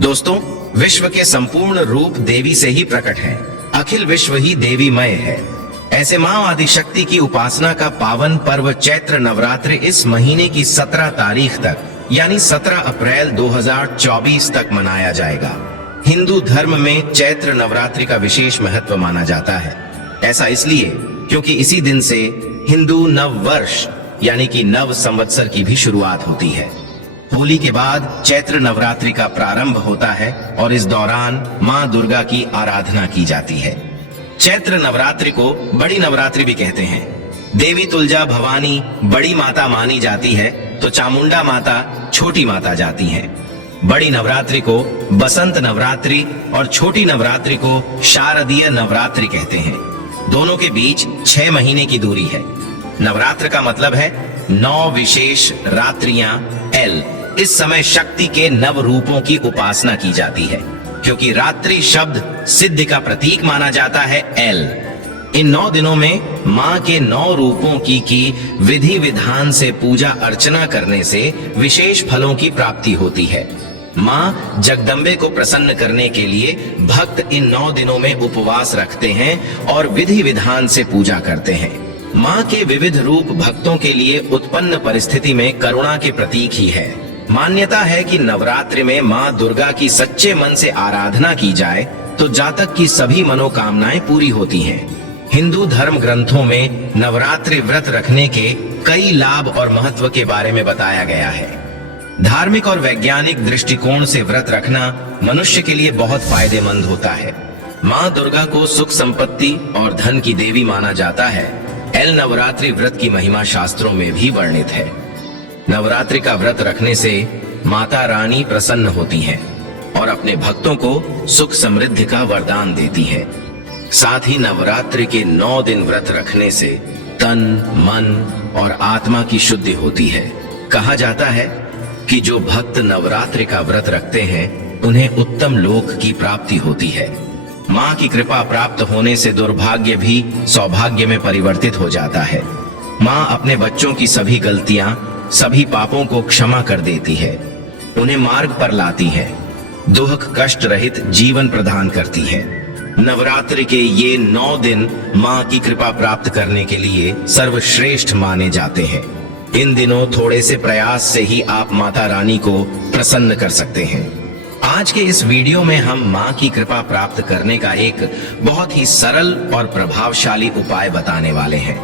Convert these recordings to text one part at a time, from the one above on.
दोस्तों, विश्व के संपूर्ण रूप देवी से ही प्रकट हैं। अखिल विश्व ही देवीमय है। ऐसे मां आदि शक्ति की उपासना का पावन पर्व चैत्र नवरात्रि इस महीने की 17 तारीख तक यानी 17 अप्रैल 2024 तक मनाया जाएगा। हिंदू धर्म में चैत्र नवरात्रि का विशेष महत्व माना जाता है। ऐसा इसलिए क्योंकि इसी दिन से हिंदू नव वर्ष यानी कि नव संवत्सर की भी शुरुआत होती है। होली के बाद चैत्र नवरात्रि का प्रारंभ होता है और इस दौरान मां दुर्गा की आराधना की जाती है। चैत्र नवरात्रि को बड़ी नवरात्रि भी कहते हैं। देवी तुलजा भवानी बड़ी माता मानी जाती है तो चामुंडा माता छोटी माता जाती हैं। बड़ी नवरात्रि को बसंत नवरात्रि और छोटी नवरात्रि को शारदीय नवरात्रि कहते हैं। दोनों के बीच 6 महीने की दूरी है। नवरात्र का मतलब है 9 विशेष रात्रियां एल। इस समय शक्ति के नव रूपों की उपासना की जाती है क्योंकि रात्रि शब्द सिद्धि का प्रतीक माना जाता है एल। इन 9 दिनों में मां के 9 रूपों की विधि विधान से पूजा अर्चना करने से विशेष फलों की प्राप्ति होती है। मां जगदम्बे को प्रसन्न करने के लिए भक्त इन 9 दिनों में उपवास रखते हैं और विधि विधान से पूजा करते हैं। मां के विविध रूप भक्तों के लिए उत्पन्न परिस्थिति में करुणा के प्रतीक ही है। मान्यता है कि नवरात्रि में मां दुर्गा की सच्चे मन से आराधना की जाए तो जातक की सभी मनोकामनाएं पूरी होती हैं। हिंदू धर्म ग्रंथों में नवरात्रि व्रत रखने के कई लाभ और महत्व के बारे में बताया गया है। धार्मिक और वैज्ञानिक दृष्टिकोण से व्रत रखना मनुष्य के लिए बहुत फायदेमंद होता है। मां दुर्गा को सुख संपत्ति और धन की देवी माना जाता है। एल नवरात्रि व्रत की महिमा शास्त्रों में भी वर्णित है। नवरात्रि का व्रत रखने से माता रानी प्रसन्न होती हैं और अपने भक्तों को सुख समृद्धि का वरदान देती है। साथ ही नवरात्रि के 9 दिन व्रत रखने से तन, मन और आत्मा की शुद्धि होती है। कहा जाता है कि जो भक्त नवरात्रि का व्रत रखते हैं उन्हें उत्तम लोक की प्राप्ति होती है। मां की कृपा प्राप्त होने से दुर्भाग्य भी सौभाग्य में परिवर्तित हो जाता है। मां अपने बच्चों की सभी गलतियां, सभी पापों को क्षमा कर देती है, उन्हें मार्ग पर लाती है, दुख कष्ट रहित जीवन प्रदान करती है। नवरात्रि के ये 9 दिन मां की कृपा प्राप्त करने के लिए सर्वश्रेष्ठ माने जाते हैं। इन दिनों थोड़े से प्रयास से ही आप माता रानी को प्रसन्न कर सकते हैं। आज के इस वीडियो में हम मां की कृपा प्राप्त करने का एक बहुत ही सरल और प्रभावशाली उपाय बताने वाले हैं।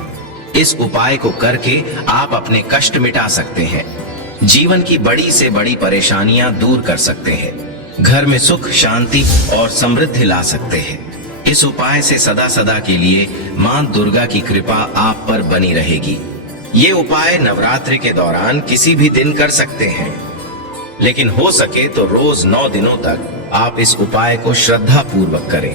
इस उपाय को करके आप अपने कष्ट मिटा सकते हैं, जीवन की बड़ी से बड़ी परेशानियां दूर कर सकते हैं, घर में सुख शांति और समृद्धि ला सकते हैं। इस उपाय से सदा सदा के लिए मां दुर्गा की कृपा आप पर बनी रहेगी। ये उपाय नवरात्रि के दौरान किसी भी दिन कर सकते हैं, लेकिन हो सके तो रोज 9 दिनों तक आप इस उपाय को श्रद्धा पूर्वक करें,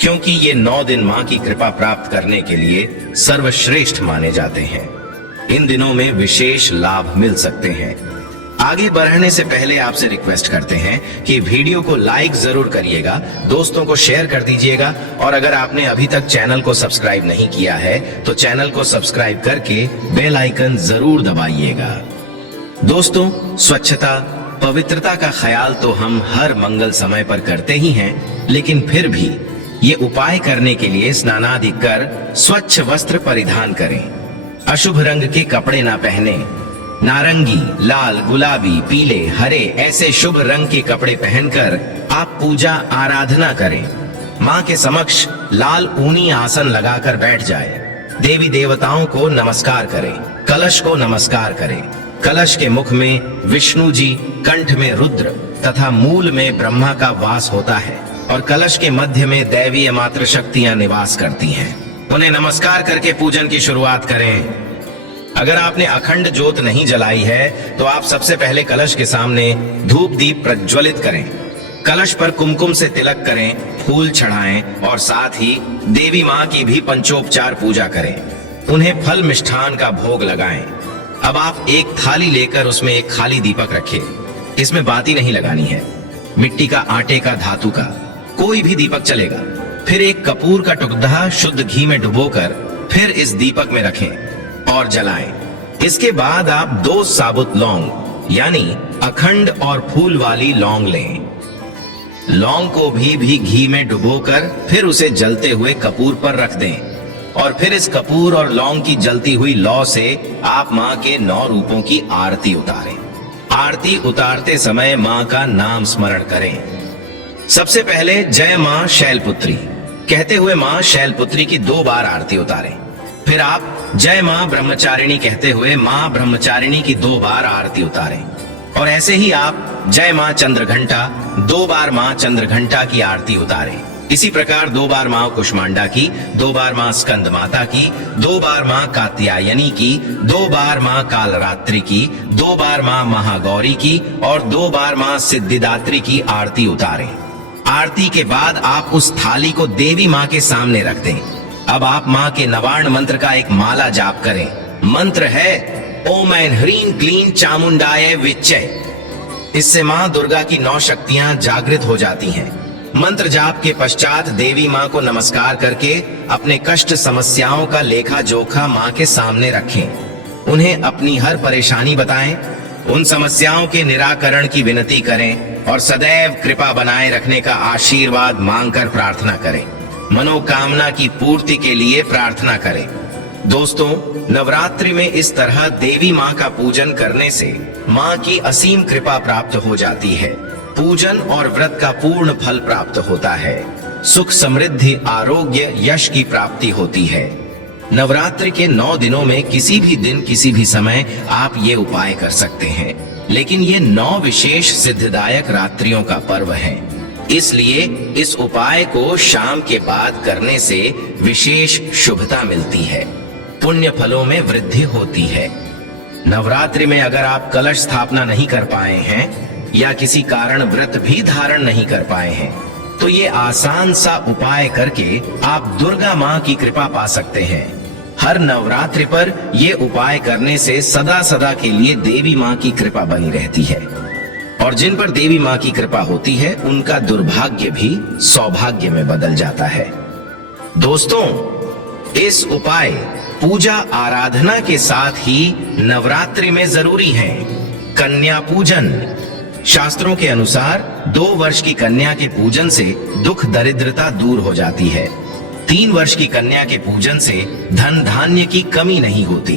क्योंकि ये 9 दिन मां की कृपा प्राप्त करने के लिए सर्वश्रेष्ठ माने जाते हैं। इन दिनों में विशेष लाभ मिल सकते हैं। आगे बढ़ने से पहले आपसे रिक्वेस्ट करते हैं कि वीडियो को लाइक जरूर करिएगा, दोस्तों को शेयर कर दीजिएगा और अगर आपने अभी तक चैनल को सब्सक्राइब नहीं किया है तो चैनल को सब्सक्राइब करके बेल आइकन जरूर दबाइएगा। दोस्तों, स्वच्छता पवित्रता का ख्याल तो हम हर मंगल समय पर करते ही हैं, लेकिन फिर भी ये उपाय करने के लिए स्नानादि कर स्वच्छ वस्त्र परिधान करें। अशुभ रंग के कपड़े ना पहने। नारंगी, लाल, गुलाबी, पीले, हरे ऐसे शुभ रंग के कपड़े पहनकर आप पूजा आराधना करें। मां के समक्ष लाल ऊनी आसन लगाकर बैठ जाए। देवी देवताओं को नमस्कार करें, कलश को नमस्कार करें। कलश के मुख में विष्णु जी, कंठ में रुद्र तथा मूल में ब्रह्मा का वास होता है और कलश के मध्य में दैवीय मातृ शक्तियां निवास करती हैं। उन्हें नमस्कार करके पूजन की शुरुआत करें। अगर आपने अखंड ज्योत नहीं जलाई है तो आप सबसे पहले कलश के सामने धूप दीप प्रज्वलित करें। कलश पर कुमकुम से तिलक करें, फूल चढ़ाएं और साथ ही देवी मां की भी पंचोपचार पूजा करें। उन्हें फल मिष्ठान का भोग लगाएं। अब आप एक थाली लेकर उसमें एक खाली दीपक रखें। इसमें बाती नहीं लगानी है। मिट्टी का, आटे का, धातु का कोई भी दीपक चलेगा। फिर एक कपूर का टुकड़ा शुद्ध घी में डुबोकर फिर इस दीपक में रखें और जलाएं। इसके बाद आप 2 साबुत लौंग यानी अखंड और फूल वाली लौंग लें। लौंग को भी घी में डुबोकर फिर उसे जलते हुए कपूर पर रख दें और फिर इस कपूर और लौंग की जलती हुई लौ से आप माँ के 9 रूपों की आरती उतारें। आरती उतारते समय माँ का नाम स्मरण करें। सबसे पहले जय माँ शैलपुत्री कहते हुए माँ शैलपुत्री की 2 बार आरती उतारें। फिर आप जय माँ ब्रह्मचारिणी कहते हुए माँ ब्रह्मचारिणी की 2 बार आरती उतारें और ऐसे ही आप जय माँ चंद्रघंटा 2 बार माँ चंद्रघंटा की आरती उतारें। इसी प्रकार 2 बार माँ कुष्मांडा की, 2 बार माँ स्कंद माता की, 2 बार माँ कात्यायनी की, 2 बार माँ कालरात्रि की, 2 बार माँ महागौरी की और 2 बार माँ सिद्धिदात्री की आरती उतारें। आरती के बाद आप उस थाली को देवी माँ के सामने रख दें। अब आप माँ के नवार्ण मंत्र का एक माला जाप करें। मंत्र है ओम ऐं ह्रीं क्लीं चामुंडाय विच्चय। इससे माँ दुर्गा की 9 शक्तियां जागृत हो जाती हैं। मंत्र जाप के पश्चात देवी माँ को नमस्कार करके अपने कष्ट समस्याओं का लेखा जोखा माँ के सामने रखें। उन्हें अपनी हर परेशानी बताएं, उन समस्याओं के निराकरण की विनती करें और सदैव कृपा बनाए रखने का आशीर्वाद मांगकर प्रार्थना करें। मनोकामना की पूर्ति के लिए प्रार्थना करें। दोस्तों, नवरात्रि में इस तरह देवी माँ का पूजन करने से माँ की असीम कृपा प्राप्त हो जाती है। पूजन और व्रत का पूर्ण फल प्राप्त होता है। सुख, समृद्धि, आरोग्य, यश की प्राप्ति होती है। नवरात्रि के 9 दिनों में किसी भी दिन किसी भी समय आप ये उपाय कर सकते हैं, लेकिन ये 9 विशेष सिद्धिदायक रात्रियों का पर्व है, इसलिए इस उपाय को शाम के बाद करने से विशेष शुभता मिलती है, पुण्य फलों में वृद्धि होती है। नवरात्रि में अगर आप कलश स्थापना नहीं कर पाए हैं या किसी कारण व्रत भी धारण नहीं कर पाए हैं, तो ये आसान सा उपाय करके आप दुर्गा माँ की कृपा पा सकते हैं। हर नवरात्रि पर ये उपाय करने से सदा सदा के लिए देवी माँ की कृपा बनी रहती है और जिन पर देवी माँ की कृपा होती है उनका दुर्भाग्य भी सौभाग्य में बदल जाता है। दोस्तों, इस उपाय पूजा आराधना के साथ ही नवरात्रि में जरूरी है। कन्या पूजन। शास्त्रों के अनुसार 2 वर्ष की कन्या के पूजन से दुख दरिद्रता दूर हो जाती है। 3 वर्ष की कन्या के पूजन से धन धान्य की कमी नहीं होती,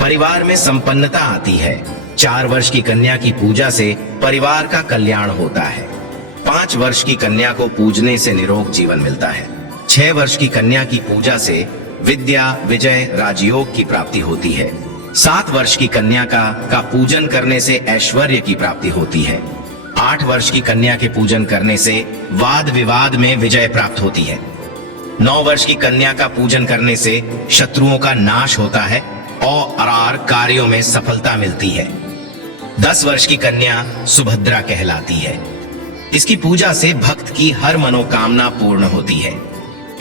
परिवार में संपन्नता आती है। 4 वर्ष की कन्या की पूजा से परिवार का कल्याण होता है। 5 वर्ष की कन्या को पूजने से निरोग जीवन मिलता है। 6 वर्ष की कन्या की पूजा से विद्या, विजय, राजयोग की प्राप्ति होती है। 7 वर्ष की कन्या का पूजन करने से ऐश्वर्य की प्राप्ति होती है। 8 वर्ष की कन्या के पूजन करने से वाद विवाद में विजय प्राप्त होती है। 9 वर्ष की कन्या का पूजन करने से शत्रुओं का नाश होता है और कार्यों में सफलता मिलती है। 10 वर्ष की कन्या सुभद्रा कहलाती है। इसकी पूजा से भक्त की हर मनोकामना पूर्ण होती है।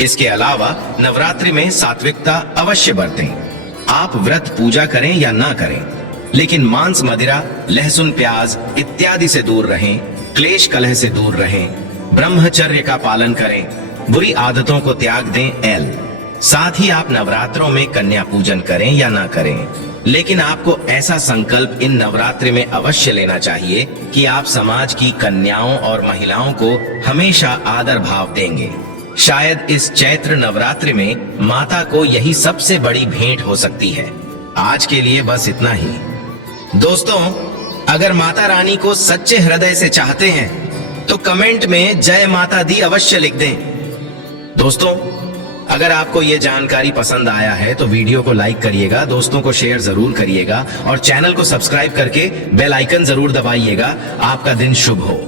इसके अलावा नवरात्रि में सात्विकता अवश्य बरतें। आप व्रत पूजा करें या ना करें, लेकिन मांस, मदिरा, लहसुन, प्याज इत्यादि से दूर रहें, क्लेश कलह से दूर रहें, ब्रह्मचर्य का पालन करें, बुरी आदतों को त्याग दें। साथ ही आप नवरात्रों में कन्या पूजन करें या ना करें, लेकिन आपको ऐसा संकल्प इन नवरात्रि में अवश्य लेना चाहिए कि आप समाज की कन्याओं और महिलाओं को हमेशा आदर भाव देंगे। शायद इस चैत्र नवरात्रि में माता को यही सबसे बड़ी भेंट हो सकती है। आज के लिए बस इतना ही। दोस्तों, अगर माता रानी को सच्चे हृदय से चाहते हैं तो कमेंट में जय माता दी अवश्य लिख दें। दोस्तों, अगर आपको ये जानकारी पसंद आया है तो वीडियो को लाइक करिएगा, दोस्तों को शेयर जरूर करिएगा और चैनल को सब्सक्राइब करके बेल आइकन जरूर दबाइएगा। आपका दिन शुभ हो।